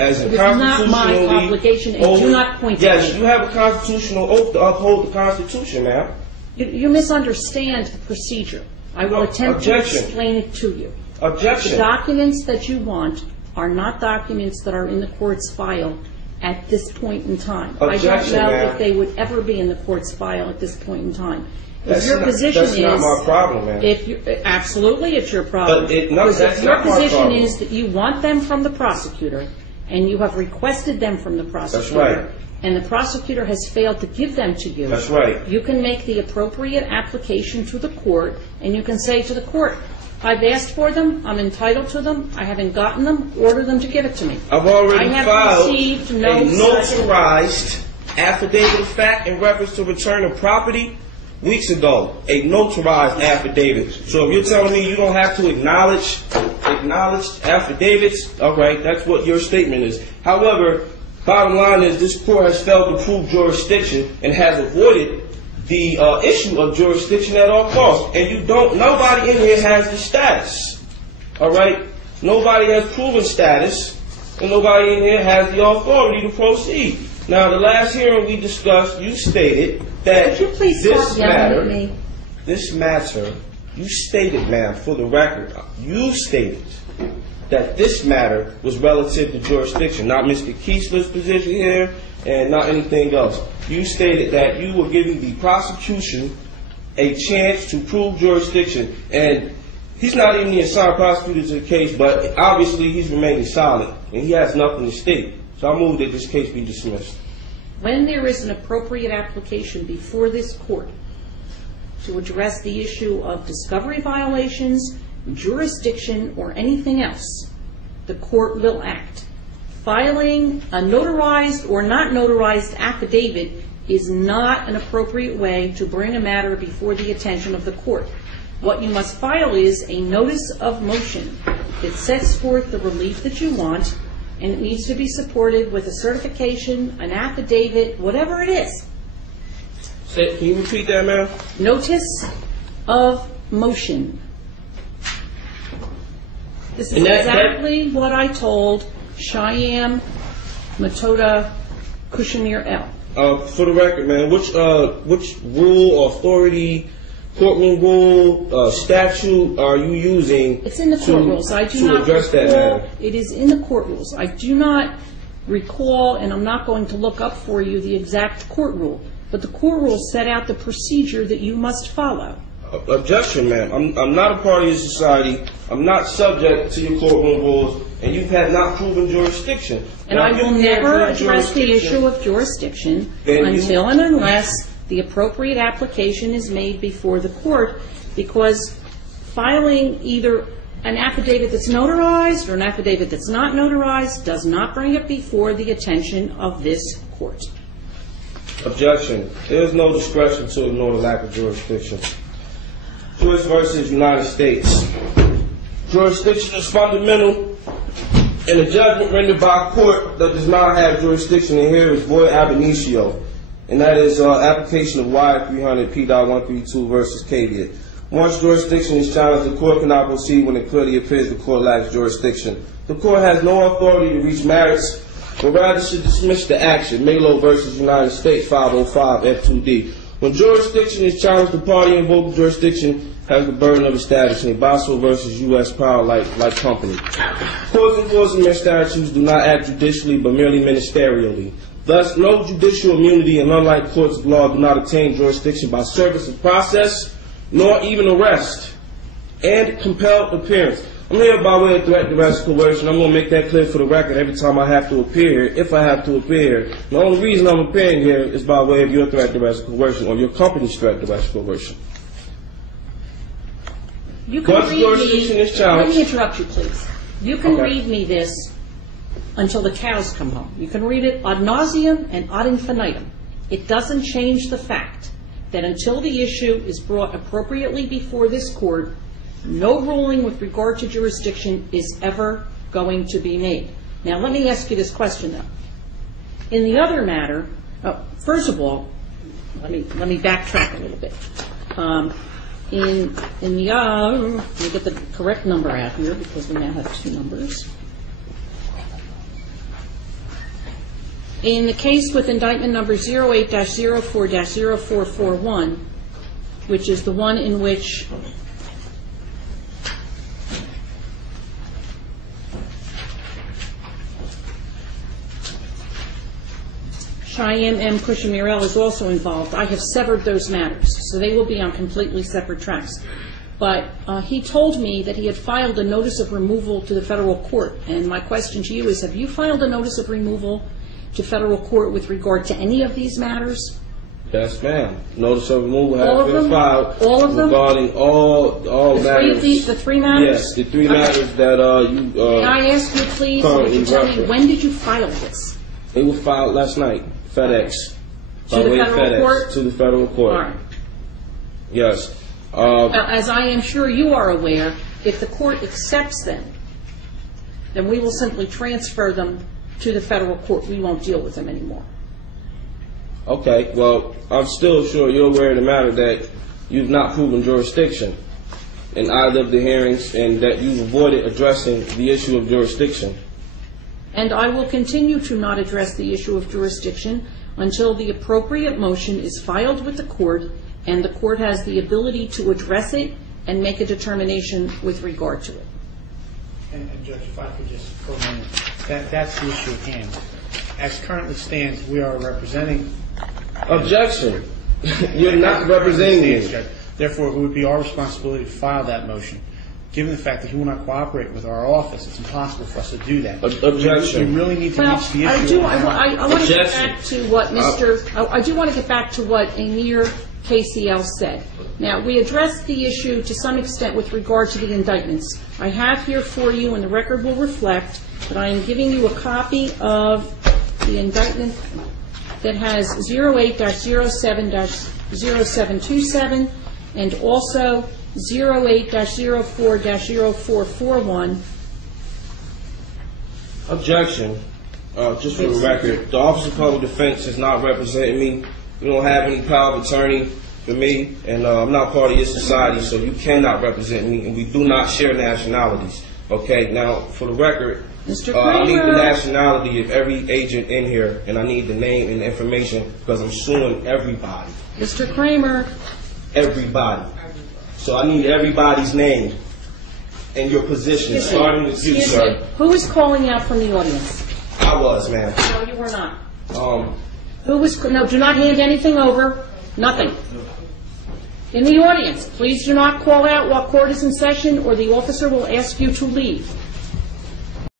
as a It's not my obligation, and do not point to me. Yes, you have a constitutional oath to uphold the Constitution, ma'am. You misunderstand the procedure. I will attempt to explain it to you. Objection. The documents that you want are not documents that are in the court's file at this point in time. Objection, I don't know ma'am. if they would ever be in the court's file at this point in time. That's not my problem, ma'am. Absolutely, it's your problem. If your position is that you want them from the prosecutor, and you have requested them from the prosecutor, that's right, and the prosecutor has failed to give them to you, that's right, you can make the appropriate application to the court, and you can say to the court, I've asked for them, I'm entitled to them, I haven't gotten them, order them to give it to me. I've already filed a notarized affidavit of fact in reference to return of property weeks ago, a notarized affidavit. So if you're telling me you don't have to acknowledge affidavits, all right, that's what your statement is. However, bottom line is this court has failed to prove jurisdiction and has avoided the issue of jurisdiction at all costs. And nobody in here has the status. All right? Nobody has proven status, and nobody in here has the authority to proceed. Now, the last hearing we discussed, you stated that this matter, you stated, ma'am, for the record, you stated that this matter was relative to jurisdiction, not Mr. Kiesler's position here and not anything else. You stated that you were giving the prosecution a chance to prove jurisdiction, and he's not even the assigned prosecutor to the case, but obviously he's remaining silent, and he has nothing to state. So I move that this case be dismissed. When there is an appropriate application before this court to address the issue of discovery violations, jurisdiction, or anything else, the court will act. Filing a notarized or not notarized affidavit is not an appropriate way to bring a matter before the attention of the court. What you must file is a notice of motion that sets forth the relief that you want, and it needs to be supported with a certification, an affidavit, whatever it is. Can you repeat that, ma'am? Notice of motion. This is exactly what I told Cheyenne Matoda Kushner L. For the record, man, which rule or authority, courtroom rule, statute are you using? It's in the court rules. I do not address that matter? It is in the court rules. I do not recall, and I'm not going to look up for you the exact court rule, but the court rules set out the procedure that you must follow. Objection, ma'am. I'm not a party to society. I'm not subject to your courtroom rules, and you have not proven jurisdiction. And I will never address the issue of jurisdiction until and unless the appropriate application is made before the court, because filing either an affidavit that's notarized or an affidavit that's not notarized does not bring it before the attention of this court. Objection. There is no discretion to ignore the lack of jurisdiction. Joyce versus United States. Jurisdiction is fundamental, and a judgment rendered by a court that does not have jurisdiction in here is void ab initio, and that is application of Y300 P.132 versus Caveat. Once jurisdiction is challenged, the court cannot proceed when it clearly appears the court lacks jurisdiction. The court has no authority to reach merits, but rather should dismiss the action. Melo versus United States 505 F2D. When jurisdiction is challenged, the party invoking jurisdiction has the burden of establishing Basso versus U.S. Power Light Company. Courts enforcing their statutes do not act judicially but merely ministerially. Thus, no judicial immunity, and unlike courts of law, do not obtain jurisdiction by service of process, nor even arrest and compelled appearance. I'm here by way of threat, duress, coercion. I'm going to make that clear for the record every time I have to appear here, if I have to appear here. The only reason I'm appearing here is by way of your threat, duress, coercion, or your company's threat, duress, coercion. You can read me. Let me interrupt you, please. You can read me this until the cows come home. You can read it ad nauseum and ad infinitum. It doesn't change the fact that until the issue is brought appropriately before this court, no ruling with regard to jurisdiction is ever going to be made. Now, let me ask you this question, though. In the other matter, first of all, let me backtrack a little bit. Let me get the correct number out here because we now have two numbers. In the case with indictment number 08-04-0441, which is the one in which Cheyenne M. Cushing-Murrell is also involved, I have severed those matters, so they will be on completely separate tracks. But he told me that he had filed a notice of removal to the federal court, and my question to you is, have you filed a notice of removal to federal court with regard to any of these matters? Yes, ma'am. Notice of removal All has of been them? filed All of them? regarding all matters. The three matters? Yes, the three matters that you. May I ask you, please, would you tell me, when did you file this? It was filed last night, FedEx. To the federal court? To the federal court. All right. Yes. As I am sure you are aware, if the court accepts them, then we will simply transfer them to the federal court. We won't deal with them anymore. Okay, well, I'm still sure you're aware of the matter that you've not proven jurisdiction in either of the hearings and that you've avoided addressing the issue of jurisdiction. And I will continue to not address the issue of jurisdiction until the appropriate motion is filed with the court and the court has the ability to address it and make a determination with regard to it. And Judge, if I could just for a moment, that's the issue at hand. As currently stands, we are representing. Objection. You're not representing me. Therefore, it would be our responsibility to file that motion. Given the fact that he will not cooperate with our office, it's impossible for us to do that. Objection. We really need to Well, reach the issue. I want to get back to what I do want to get back to what Amir KCL said. Now, we addressed the issue to some extent with regard to the indictments. I have here for you, and the record will reflect, that I am giving you a copy of the indictment that has 08-07-0727 and also 08-04-0441. Objection. Just for the record, the Office of Public Defense is not representing me. You don't have any power of attorney for me, and I'm not part of your society, so you cannot represent me, and we do not share nationalities. Okay, now, for the record, Mr. I need the Kramer. nationality of every agent in here, and I need the name and the information because I'm suing everybody. Mr. Kramer. Everybody. So I need everybody's name and your position, starting with you, Excuse sir. me. Who is calling out from the audience? I was, ma'am. No, you were not. Who was? No, do not hand anything over. Nothing. In the audience, please do not call out while court is in session, or the officer will ask you to leave.